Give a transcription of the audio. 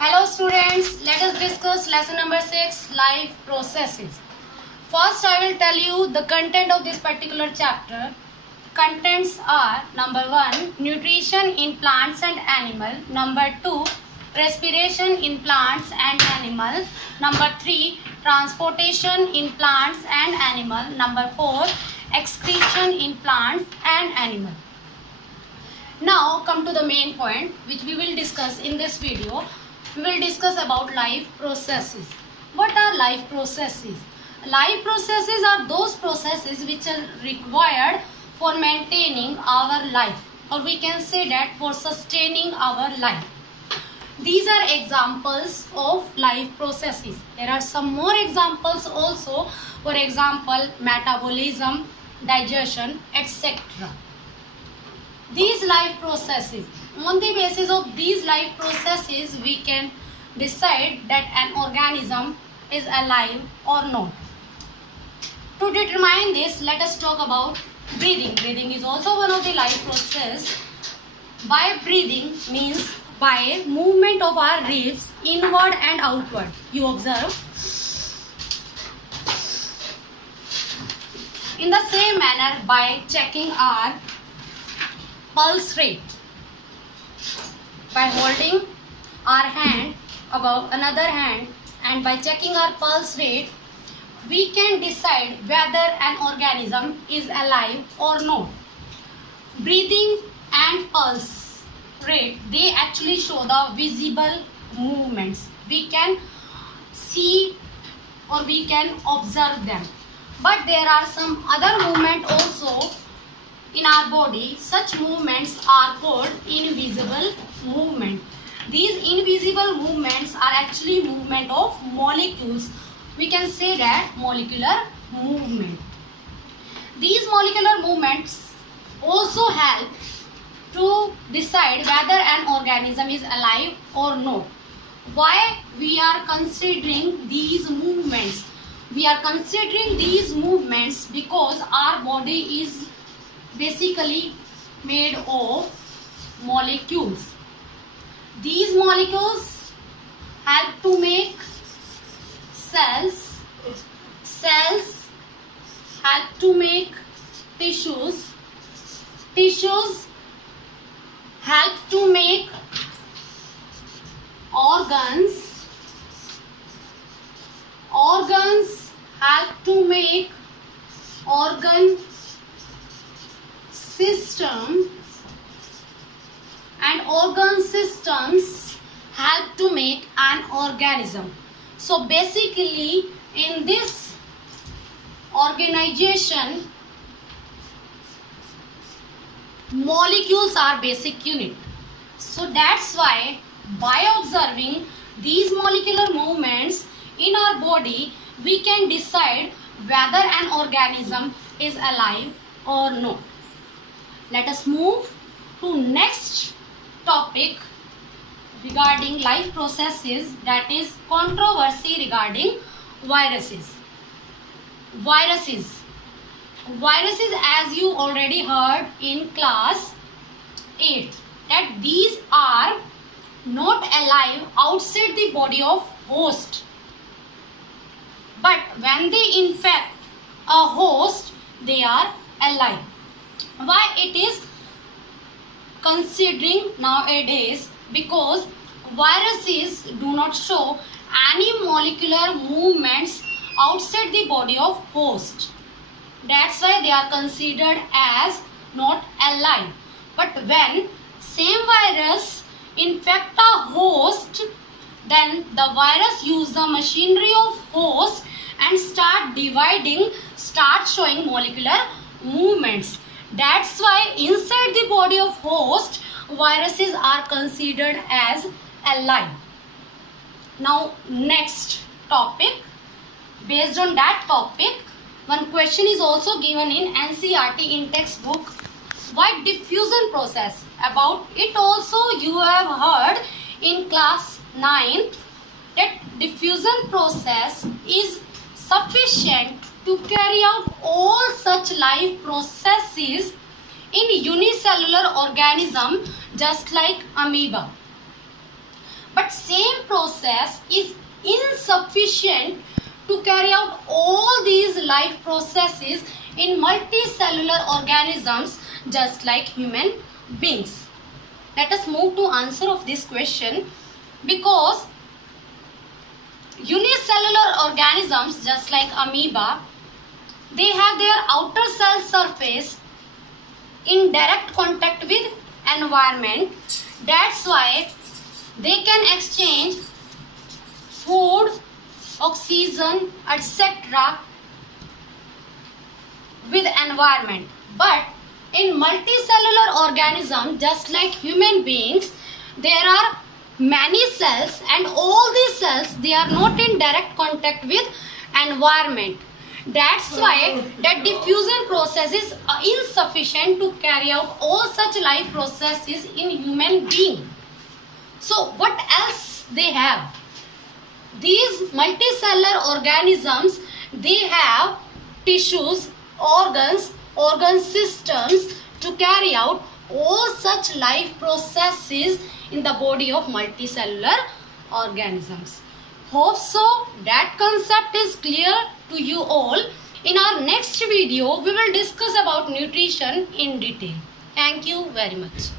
Hello students, let us discuss lesson number 6, life processes. First I will tell you the content of this particular chapter. Contents are number 1, nutrition in plants and animal. Number 2, respiration in plants and animal. Number 3, transportation in plants and animal. Number 4, excretion in plants and animal. Now come to the main point which we will discuss in this video. We will discuss about life processes. What are life processes? Life processes are those processes which are required for maintaining our life, or we can say that for sustaining our life. These are examples of life processes. There are some more examples also. For example, metabolism, digestion, etc. These life processes, on the basis of these life processes, we can decide that an organism is alive or not. To determine this, let us talk about breathing. Breathing is also one of the life process. By breathing means by movement of our ribs inward and outward. You observe. In the same manner, by checking our pulse rate, by holding our hand above another hand and by checking our pulse rate, we can decide whether an organism is alive or not. Breathing and pulse rate, they actually show the visible movements. We can see or we can observe them. But there are some other movements also in our body. Such movements are called invisible movement. These invisible movements are actually movement of molecules. We can say that molecular movement. These molecular movements also help to decide whether an organism is alive or not. Why we are considering these movements? We are considering these movements because our body is basically made of molecules. These molecules help to make cells. Cells help to make tissues. Tissues help to make organs. Organs help to make organ system, and organ systems help to make an organism. So basically in this organization, molecules are basic unit. So that's why by observing these molecular movements in our body, we can decide whether an organism is alive or not. Let us move to next topic regarding life processes, that is controversy regarding viruses. Viruses, as you already heard in class 8, that these are not alive outside the body of host. But when they infect a host, they are alive. Why it is considering nowadays? Because viruses do not show any molecular movements outside the body of host. That's why they are considered as not alive. But when same virus infect a host, then the virus use the machinery of host and start dividing, start showing molecular movements. That's why inside the body of host, viruses are considered as alive. Now next topic, based on that topic, one question is also given in NCERT in textbook. What diffusion process? About it also you have heard in class 9 that diffusion process is sufficient to carry out all such life processes in unicellular organism just like amoeba. But same process is insufficient to carry out all these life processes in multicellular organisms just like human beings? Let us move to answer of this question. Because unicellular organisms just like amoeba, they have their outer cell surface in direct contact with environment. That's why they can exchange food, oxygen, etc. with environment. But in multicellular organisms just like human beings, there are many cells, and all these cells, they are not in direct contact with environment. That's why that diffusion process is insufficient to carry out all such life processes in human being. So what else they have? These multicellular organisms, they have tissues, organs, organ systems to carry out all such life processes in the body of multicellular organisms. Hope so that concept is clear to you all. In our next video, we will discuss about nutrition in detail. Thank you very much.